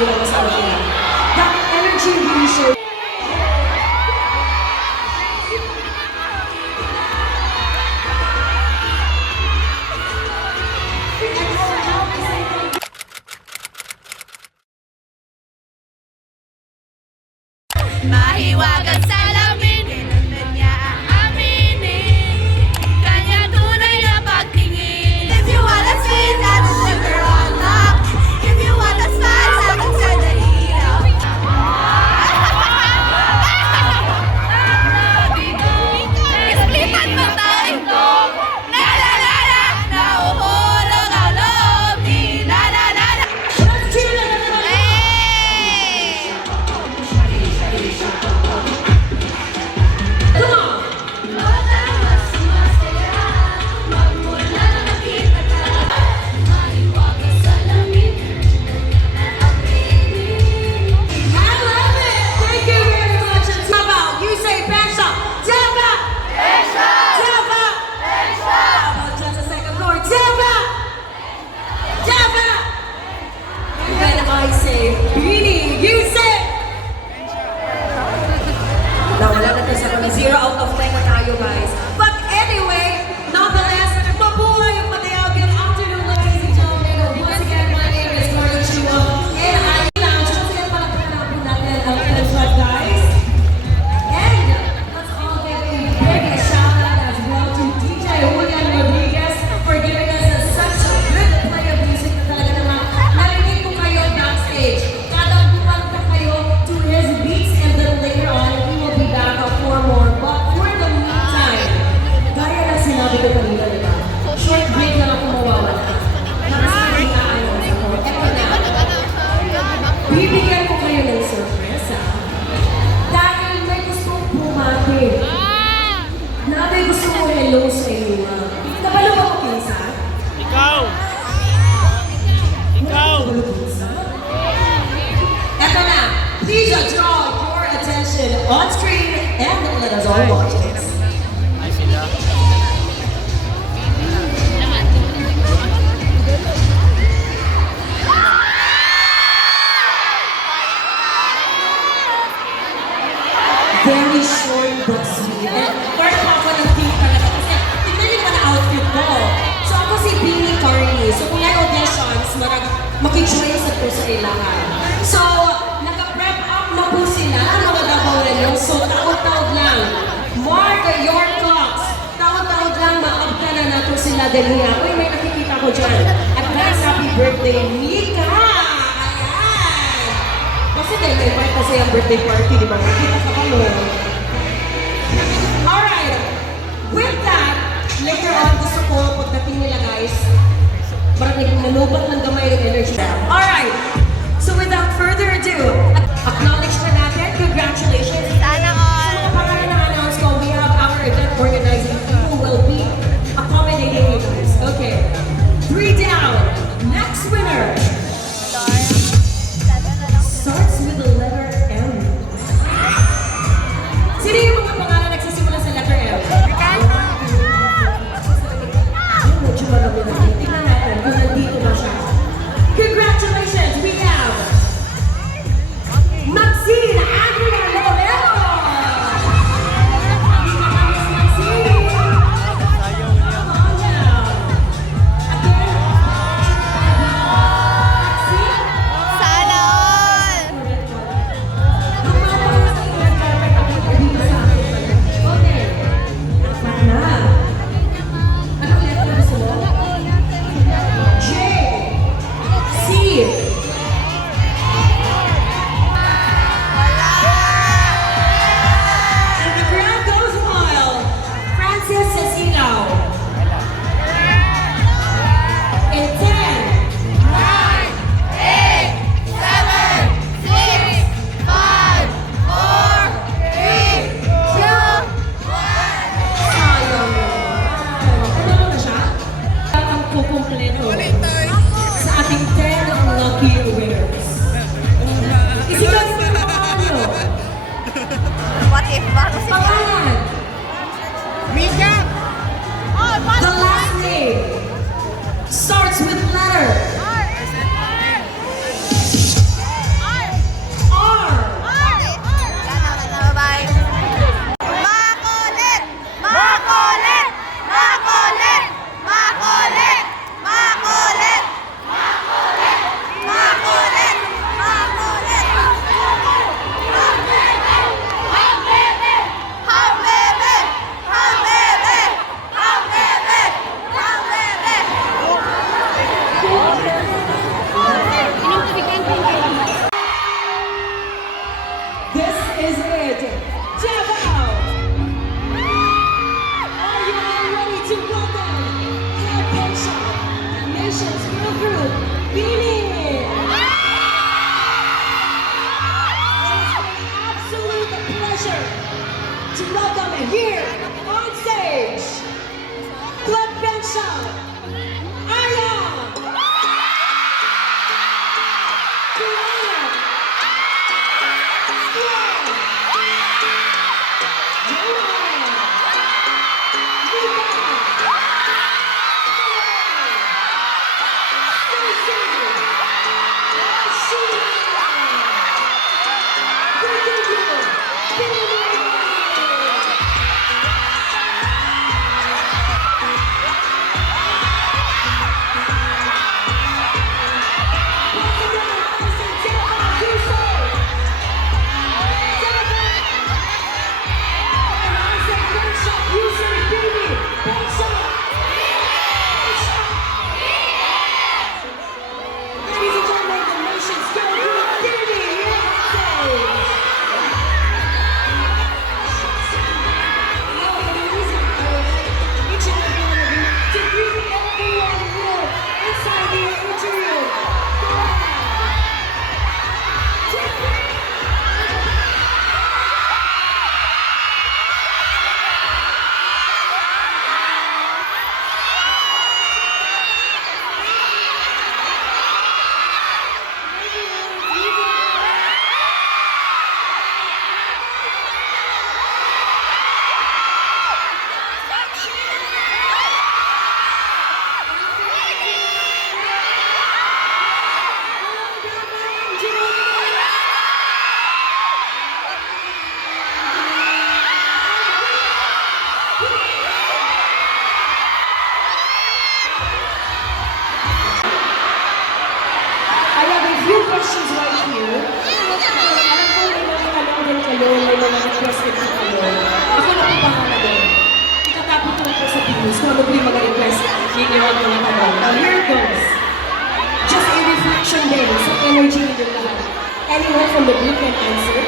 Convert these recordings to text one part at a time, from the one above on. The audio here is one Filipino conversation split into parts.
ilaw sa kanila. That energy really shows. Mahiwagang salamin, kailanman niya aaminin. Kanya tunay na pagtingin. If you wanna see that sugar on lock, if you wanna smile, sagot sa dahila. Isplitan mo tayo. Na-la-la-la, nauhulog ang loob. Di-la-la-la-la. Nawala na sa kami. 0 out of 10 na tayo, guys. But anyway, nonetheless, mabuhay yung Matayao. Good afternoon, ladies and gentlemen. Once again, my name is Marlon Chua. And I lounge. Once again, palagpakan po natin ang Teleslot, guys. And let's all give a big shout out as well to DJ Julian Rodriguez for giving us such a good play of music na talaga naman. Narinig ko kayo backstage. Kadagduan pa kayo to his beats and then later on, we will be back for more. But for the meantime, gaya na sinabi ko kanina, diba? Short break na lang kung mawawala. Nakasabing aanong sa ko. Eto na. Bibigyan ko kayo ng surprise, ha? Dahil may gustong bumati. Na may gustong hello sa inyo, ha? Kabalo ba ko, Pinsa? Ikaw! Ikaw! Eto na. Please draw your attention on screen and let us all watch this. Ay sila. Very short but sweet. And first ako ng team talaga kasi tignan niyo pa na outfit ko. So ako si Beanie Carney. So kung may auditions, makijoin sa po sa ilahan. So, naka-prep up na po sila, mga dabawan nyo. So, taod-taod lang. Mark your clocks. Taod-taod lang, maabta na nato sila daliya. Uy, may nakikita ko dyan. Advance happy birthday, Mika! Ayan! Kasi dahil may invite kasi ang birthday party, di ba? Makita ka pa mo. Alright. With that, later on, gusto ko, pagdating nila guys, parang nanubat ng gamay ng energy. Alright. So without further ado, acknowledge na natin, congratulations. Sana all. Sa mga pangalan na announce ko, we have our event organizing team who will be accommodating you guys. Okay. 3 down. Next winner. Starts with the letter M. Sino yung mga pangalan nagsisimula sa letter M? Ay, medyo marami na. Tingnan natin kung nandito ba siya. Congratulations, we have Maxine Aguila Lorero! Maxine! Come on now. Again. Maxine? Sana all. Okay. Apat na. Anong letter gusto mo? J. C. And the crowd goes wild. Francis Cecilio. In 10. 9, 8, 7, 6, 5, 4, 3, 2, 1. Sayang. Ano na siya? Ang kukumpleto sa ating 10 lucky winners. Isigaw niyo yung pangalan niyo. What if bago si Pangalan. Mika! Oh, The last name starts with letter Congratulations, girl group, Beanie! It's my absolute pleasure to welcome here on stage, Club Benchon, Aya, Joanna, Square, Joanna, Mika, Ladies and gentlemen, the nation's girl group, Beauty, here on stage. Now, for the reason I would like each and every one of you to greet everyone here inside the atrium. I have a few questions right here. Alam ko may mga tanong din kayo, may mga request din kayo. Ako na po bahala din. Itatapon ko lang po sa views kung ano po yung mga request ninyo at mga tanong. Now here it goes. Just a reflection din sa energy nito lahat. Anyone from the group can answer?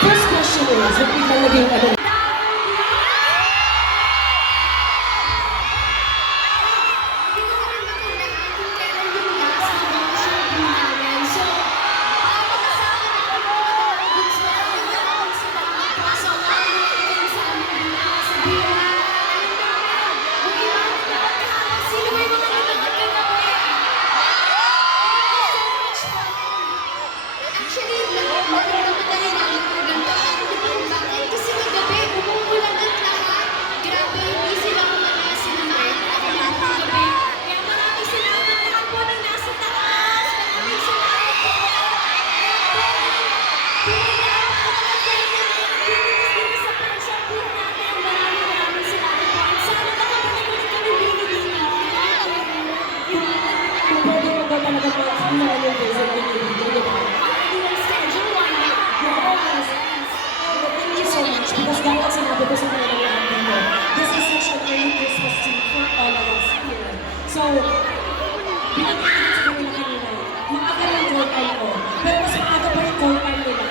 First question is, what people naging ano? Actually, nagmamadali namin po ganito. Bakit? Kasi kagabi, umuulan at lahat. Grabe, hindi sila umalas sila Mark. Kagabi. Kaya maraming salamat lahat po ng nasa taas. Maraming salamat po. Dito sa pension po natin. Maraming salamat po. At sana nakabalik ulit kami dito. Kung pwede mo ba talaga pa-final yung visit ninyo, di ba? Yes. Oh, thank you so much because gaya sinabi ko sa mga lahat dito, this is such a great Christmas tree for all of us here. So, binigyan ko sa kanila kanina, maaga lang call time ko, pero mas maaga pa yung call time nila.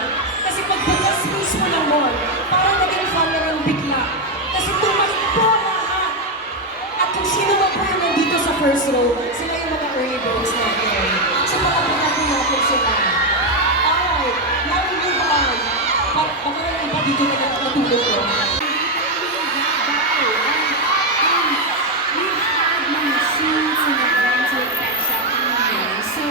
Kasi pagbukas mismo ng mall, parang naging fun na rin bigla. Kasi tumakbo lahat. At kung sino man po yung nandito sa first row, sila yung mga early birds natin. So, pakapitin natin sila. Alright, now we move on. Baka na yung iba dito na natulog ko. We've had many scenes and events with Pet Shop Pinoy. So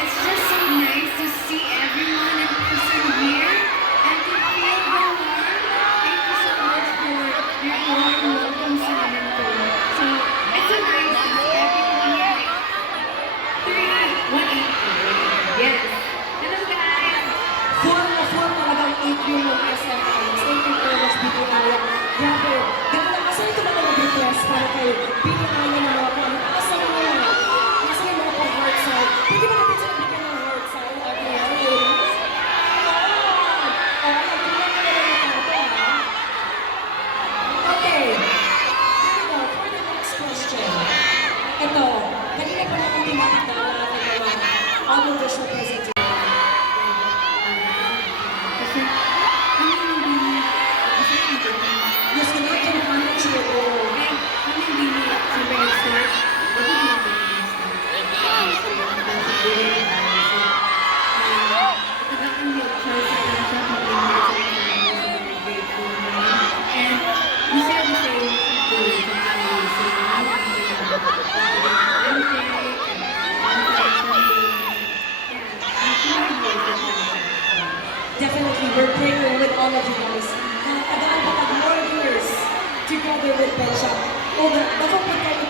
it's just so nice to see everyone in person here and to feel the warmth. Thank you so much for your warm welcome sa amin po. So it's so nice to see everyone here. 318. Yes. Hello guys. Form na talagang atrium ng SM Alex. Thank you very much, Bibi Aya. Grabe, ganda. Asa ito mga mag-request para kay Bibi Aya na mga kung asa mo yan? Asa yung mga pang-heart side? Pwede ba natin sila bigyan ng heart side? Everyone, ladies? Alright, tingnan ko na lang ito, ha? Okay. Here we go. For the next question. Ito, kanina pa natin tinakita na ating mga audio visual presentation. Yes, we need to manage your goal.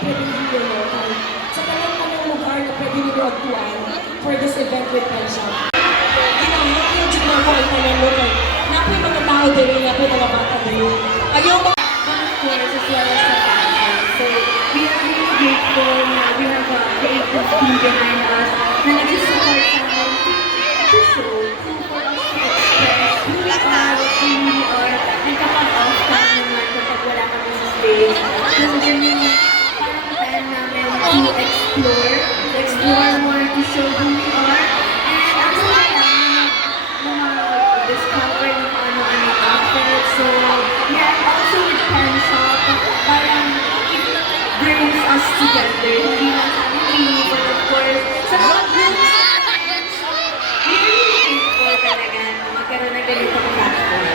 pwedeng hero kahit sa kanyang lugar na pwede nyo agtuan for this event with Pensha. Ginamit yung jigma ko ang kanyang lugar. Napoy mga tao din yung napoy mga bata din. Ayaw mo. Of course, as well as the passion. So, we are really grateful na we have a creative team behind us na nag-support sa amin to show, to for us to express who we are, what we really are, and kapag off time naman, kapag wala kami sa stage, nandiyan yung parang time namin to explore more, to show who we are, and ang saya mga discover ng ano-ano outfit. So, yeah, and also with Pen Shop, parang it brings us together. Hindi lang kami team, but of course, sa mga groups, we really thankful talaga na magkaroon ng ganitong platform.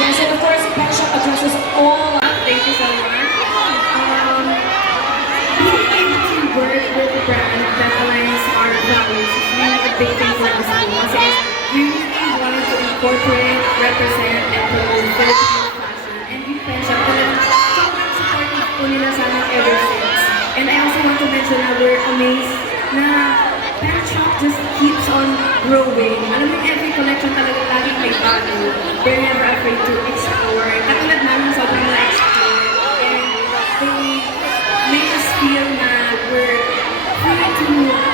Yes, and of course, Pensha addresses all. Thank you so much. Being able to work with a brand that aligns our values is really a big thing for us too. Kasi we really wanted to incorporate, represent, and promote Filipino fashion. And with Pensha, talagang sobrang supportive po nila sa amin ever since. And I also want to mention na we're amazed na Pen Shop just keeps on growing. Alam mo, every collection talaga laging may bago. They're never afraid to explore. Katulad namin sobrang na-explore. And they make us feel na we're free to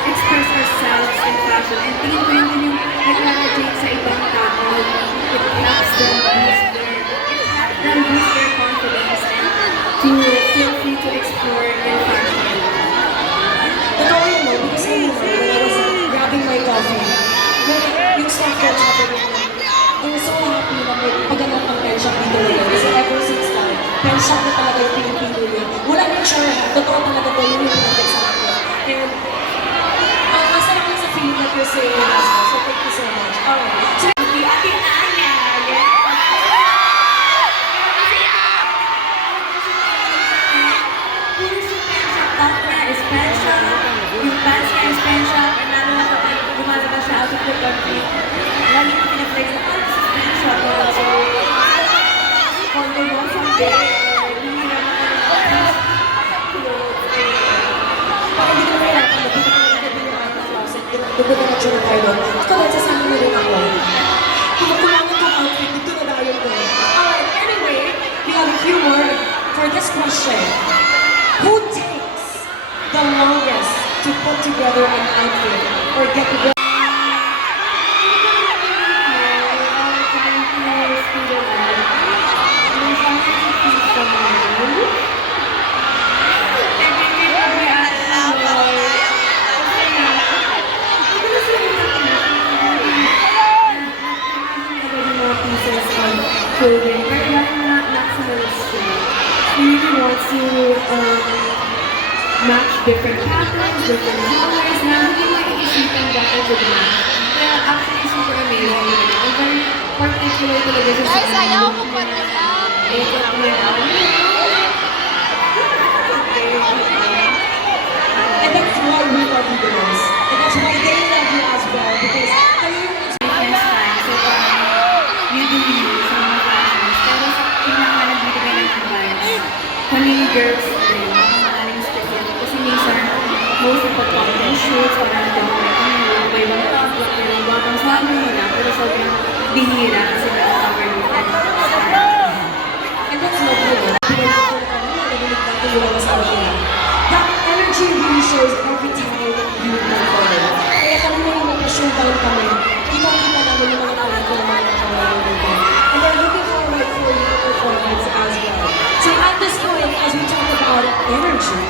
express ourselves in fashion. And tingin ko yun din yung nag-graduate sa ibang tao. It helps them boost their confidence and to feel free to explore in fashion. Totoo yun, no? Because I remember when I was grabbing my coffee, yung staff ko sabi niya, they were so happy na may pagganap ng pen shop dito ngayon. Kasi ever since time, pen shop na talaga yung Pilipino yun. Wala nang sure, totoo talaga to yun yung pinagdag sa akin. And, masarap lang sa feeling that you're saying this. So, thank you so much. Alright. So, Ate Anya, yes. Puro si Pen Shop, top niya is Pen Shop, yung pants niya is Pen Shop, and lalo na kapag lumalabas siya out of the country, lagi ko pinaflex na, this is Pen Shop. So, kondo mo someday, hindi naman parang hindi ko mahirapan na dito ko nagagabi yung mga closet. Dito na nagsura tayo doon. Ako dahil sasama na rin ako. Kumakulangan kong outfit, dito na tayo doon. Alright, anyway, we have a few more for this question. Who takes the longest to put together an outfit or get together? Clothing, but not so much school. He really wants to match different patterns, different colors, na hindi mo iisipin dahil to match. Kaya actually super amazing. I'm very particular talaga sa Guys, ayaw ko pa nila. makeup niya. And that's why we love you guys. And that's why they love you as well. Because kayo yung So you do you sa mga fashions. Pero pinaka nagbibigay ng advice. Kaming girls rin, maaaring specific. Kasi minsan, most of the content shoots, parang nagdamay kami, may ibang top, may ibang bottoms, sabi mo na, pero sobrang bihira kasi na-cover mo na. And that's lovely. That energy really shows every time you perform. Kaya kami may mga showdown kami. Kita-kita namin yung mga talento ng mga kawalan dito. And we're looking forward for your performance as well. So at this point, as we talk about energy,